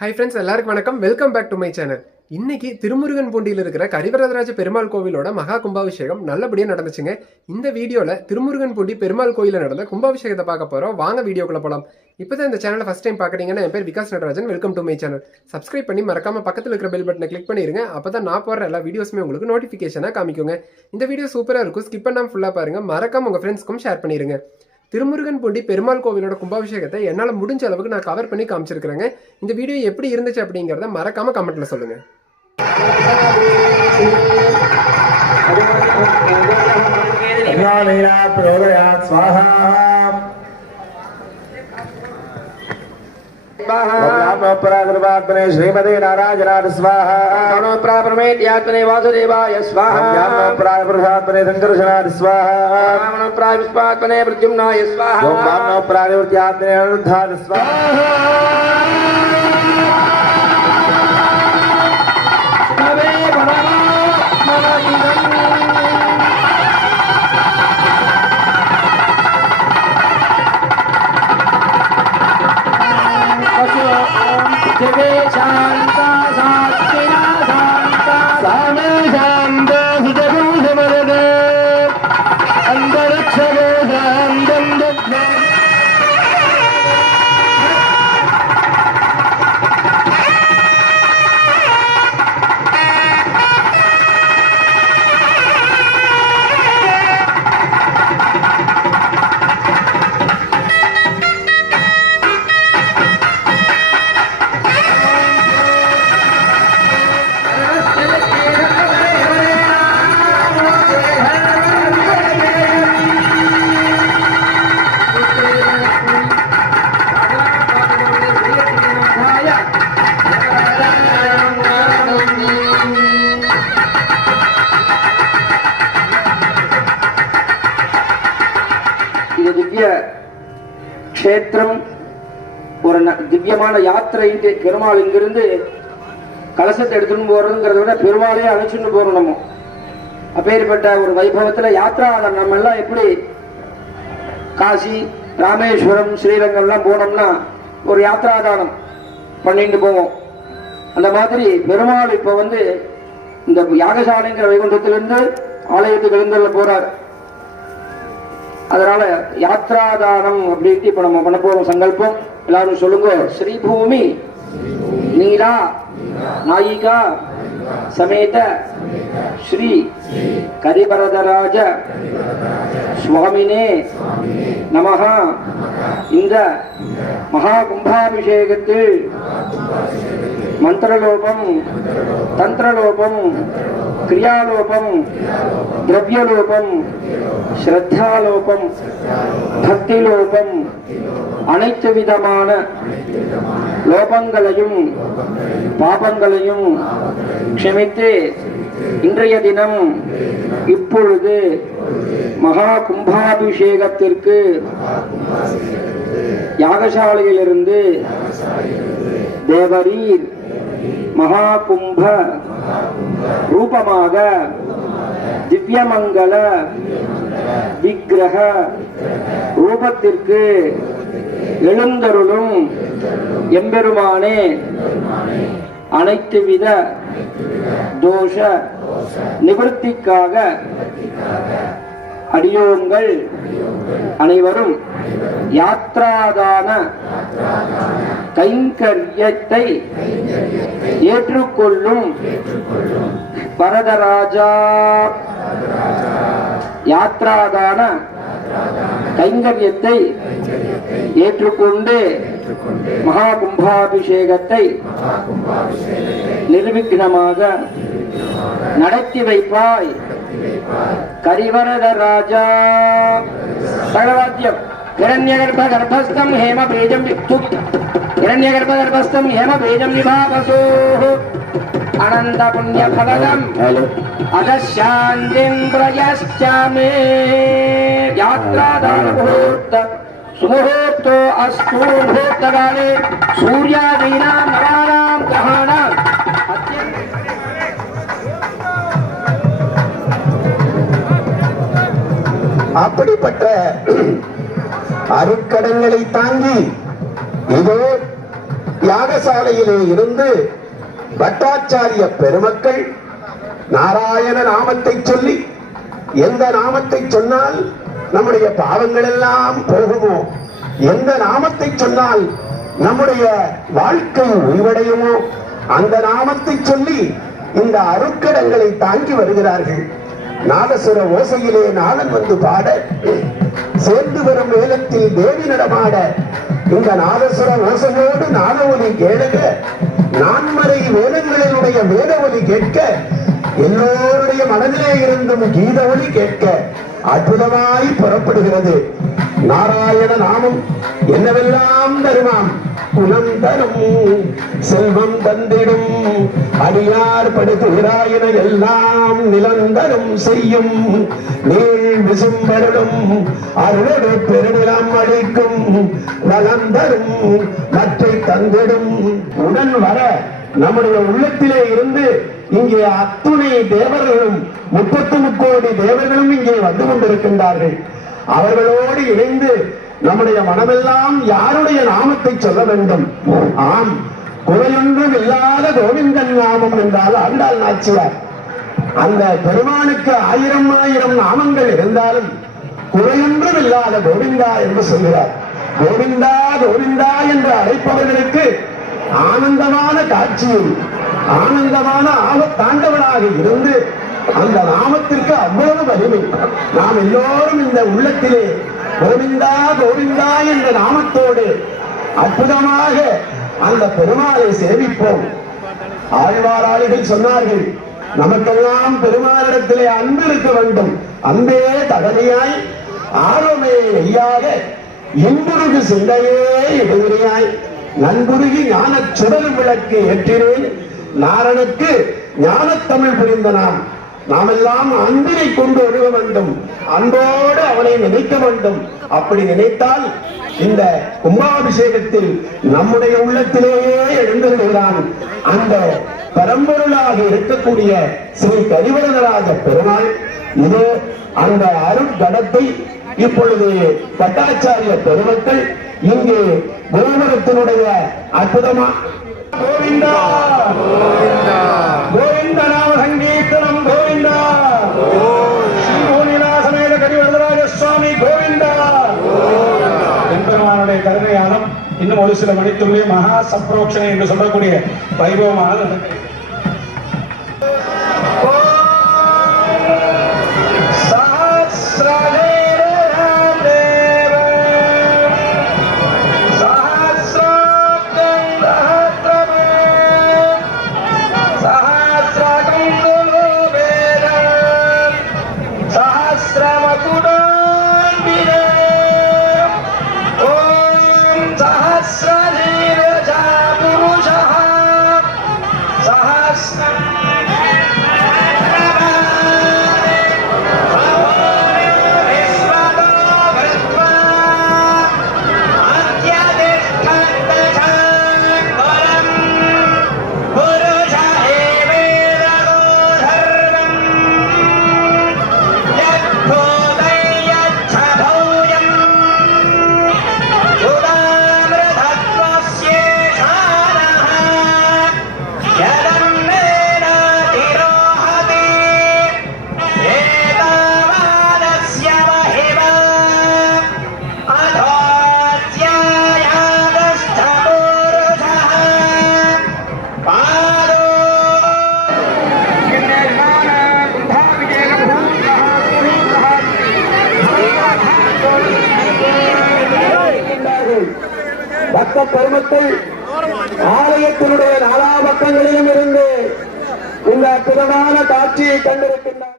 High friends எல்லாருக்கும் வணக்கம். Welcome back to my channel இன்னைக்கு திருமுருகன் பூண்டியில் இருக்கிற கரிவரதராஜ பெருமாள் கோவிலோட மகா கும்பாபிஷேகம் நல்லபடியாக நடந்துச்சுங்க. இந்த வீடியோவில் திருமுருகன் பூண்டி பெருமாள் கோயிலில் நடந்த கும்பாபிஷேகத்தை பார்க்க போகிறோம் வாங்க வீடியோக்குள்ள போகலாம் இப்போ தான் இந்த சேனலை ஃபஸ்ட் டைம் பார்க்குறீங்கன்னா என் பேர் Vikas Natarajan. Welcome to my channel subscribe பண்ணி மறக்காம பக்கத்தில் இருக்கிற பெல் பட்டனை கிளிக் பண்ணிருங்க. அப்போ தான் நான் போடுற எல்லா வீடியோஸுமே உங்களுக்கு நோட்டிஃபிகேஷனாக காமிக்குங்க. இந்த வீடியோ சூப்பராக இருக்கும். ஸ்கிப் பண்ணாமல் ஃபுல்லாக பாருங்கள் மறக்காம உங்கள் ஃப்ரெண்ட்ஸ்க்கும் ஷேர் பண்ணிடுங்க திருமுருகன் பூண்டி பெருமாள் கோவிலோட கும்பாபிஷேகத்தை என்னால் முடிஞ்ச அளவுக்கு நான் கவர் பண்ணி காமிச்சிருக்கிறேங்க. இந்த வீடியோ எப்படி இருந்துச்சு அப்படிங்கிறத மறக்காம கமெண்ட்ல சொல்லுங்க. ज्ञानेन प्रचोदयात् स्वाहा ब्रह्मपराकृपात्मने श्रीमते नारायणाय स्वाहा प्राप्रमेत्यात्मने वासुदेवाय स्वाहा ब्रह्मपराकृपात्मने सङ्कर्षणाय स्वाहा प्राय विश्वात्मने प्रद्युम्नाय स्वाहा ब्रह्मपराकृत्यात्मने अनिरुद्धाय स्वाहा க்ஷேத்திரம் ஒரு ந- திவ்யமான யாத்திரை பெருமாள் இங்கிருந்து கலசத்தை எடுத்துன்னு போறதுங்கிறத விட பெருமாளையே அழைச்சுன்னு போறோம் நம்ம. அப்பேற்பட்ட ஒரு வைபவத்துல யாத்திரா நம்ம எல்லாம் எப்படி? காசி ராமேஸ்வரம் ஸ்ரீரங்கம் எல்லாம் போனோம்னா ஒரு யாத்ராதானம் பண்ணிட்டு போவோம். அந்த மாதிரி பெருமாள் இப்ப வந்து இந்த யாகசாலைங்கிற வைகுண்டத்திலிருந்து ஆலயத்துக்கு எழுந்தள்ள போறார். அதனால யாத்ராதானம் அப்படின்ட்டு இப்ப நம்ம பண்ண போறோம் சங்கல்பம் எல்லாரும் சொல்லுங்க. ஸ்ரீபூமி நீலா நாயிகா சமேத ஸ்ரீ கரிபரதராஜ சுவாமினே நமகா இந்த மகா கும்பாபிஷேகத்தில் மந்திரலோபம் தந்திரலோபம் கிரியாலோபம் திரவியலோபம் ஸ்ரத்தாலோபம் பக்திலோபம் அனைத்து விதமான லோபங்களையும் பாபங்களையும் க்ஷமித்து இன்றைய தினம் இப்பொழுது மகா கும்பாபிஷேகத்திற்கு யாகசாலையிலிருந்து தேவரீர் மகா கும்ப ரூபமாக திவ்யமங்கல விக்கிரக ரூபத்திற்கு எழுந்தருளும் எம்பெருமானே அனைத்து வித தோஷ நிவர்த்திக்காக அடியோங்கள் அனைவரும் யாத்ராதான கைங்கரியத்தை ஏற்றுக்கொள்ளும் பரதராஜா. யாத்ராதான கைங்கரியத்தை ஏற்றுக்கொண்டு மகா கும்பாபிஷேகத்தை நிர்விக்னமாக நடத்தி வைப்பாய். కరివరద రాజా. సగవాద్యం హిరణ్యగర్భ గర్భస్థం హేమ బీజం హిరణ్యగర్భ గర్భస్థం హేమ బీజం విభావసో. అనంత పుణ్య ఫలదం అగశాంతిం ప్రయశ్చామే యాత్రాదాన సుముహూర్తో అస్తూ ముహూర్తకాలే. సూర్యాదీనాం నవానాం గ్రహాణాం. அப்படிப்பட்ட அருட்கடங்களை தாங்கி இதோ யாகசாலையிலே இருந்து பட்டாச்சாரிய பெருமக்கள் நாராயண நாமத்தை சொல்லி எந்த நாமத்தை சொன்னால் நம்முடைய பாவங்கள் எல்லாம் போகுமோ? எந்த நாமத்தை சொன்னால் நம்முடைய வாழ்க்கை உய்வடையுமோ? அந்த நாமத்தை சொல்லி இந்த அருக்கடங்களை தாங்கி வருகிறார்கள். நாதசுர ஓசையிலே நாதன் வந்து பாட. சேர்ந்து வரும் வேலத்தில் தேவி நடமாட. இந்த நாதசுர ஓசையோடு நாத ஒலி கேளுக நான்மறை வேதங்களினுடைய வேத ஒலி கேட்க. எல்லோருடைய மனதிலே இருந்தும் கீத ஒலி கேட்க. அற்புதமாய் புறப்படுகிறது. நாராயண நாமம் என்னவெல்லாம் தருமாம்? குலம் தரும் செல்வம் தந்திடும் அடியார் படுத்துகிறாயின எல்லாம் நிலந்தரும் செய்யும். நீள் விசும்பருடும் அருளடு பெருநிலம் அளிக்கும். நலந்தரும் மற்றை தந்திடும். உடன் வர நம்முடைய உள்ளத்திலே இருந்து இங்கே அத்துணை தேவர்களும் முப்பத்து முக்கோடி தேவர்களும் இங்கே வந்து கொண்டிருக்கின்றார்கள். அவர்களோடு இணைந்து நம்முடைய மனமெல்லாம் யாருடைய நாமத்தை சொல்ல வேண்டும்? ஆம் குறையொன்றும் இல்லாத கோவிந்தன் நாமம் என்றால் ஆண்டாள் நாச்சியார். அந்த பெருமானுக்கு ஆயிரம் ஆயிரம் நாமங்கள் இருந்தாலும் குறையொன்றும் இல்லாத கோவிந்தா என்று சொல்கிறார். கோவிந்தா கோவிந்தா என்று அழைப்பவர்களுக்கு ஆனந்தமான காட்சியும் ஆனந்தமான ஆபத்தாண்டவனாக இருந்து அந்த நாமத்திற்கு அவ்வளவு வலிமை. நாம் எல்லோரும் இந்த உள்ளத்திலே கோவிந்தா கோவிந்தா என்ற நாமத்தோடு அற்புதமாக அந்த பெருமாளை சேவிப்போம். ஆழ்வாராளிகள் சொன்னார்கள் நமக்கெல்லாம் பெருமாளிடத்திலே அன்பு இருக்க வேண்டும். அன்பே தகதியாய் ஆர்வமே நெய்யாக இன்புருகு சிந்தையே எதிரியாய் நண்புருகி ஞான சுடர் விளக்கு ஏற்றினேன். நாரனுக்கு தமிழ் புரிந்த நாம். நாமெல்லாம் அன்பினை கொண்டு ஒழுக வேண்டும். அன்போடு அவனை நினைக்க வேண்டும். அப்படி நினைத்தால் இந்த கும்பாபிஷேகத்தில் நம்முடைய உள்ளத்திலேயே எழுந்திருக்கிறான். அந்த பரம்பொருளாக இருக்கக்கூடிய ஸ்ரீ கரிவரதராஜ பெருமாள். இது அந்த அருட்கடத்தை இப்பொழுது பட்டாச்சாரிய பெருமக்கள் இங்கே கோபுரத்தினுடைய அற்புதமா கோவிந்தா! கோவிந்த! நாம சங்கீர்த்தனம் கோவிந்தா! ஸ்ரீமூலிலாசமேத கரிவரதராஜ சுவாமி கோவிந்தா! எம்பெருமானுடைய இன்னும் ஒரு சில மணித்துள்ளே மகா சப்ரோக்ஷனை என்று சொல்லக்கூடிய வைபவமானது நடக்கிறது. பக்த பெருமக்கள் ஆலயத்தினுடைய நாலா பக்கங்களிலும் இருந்து இந்த அற்புதமான காட்சியை கண்டிருக்கின்றார்.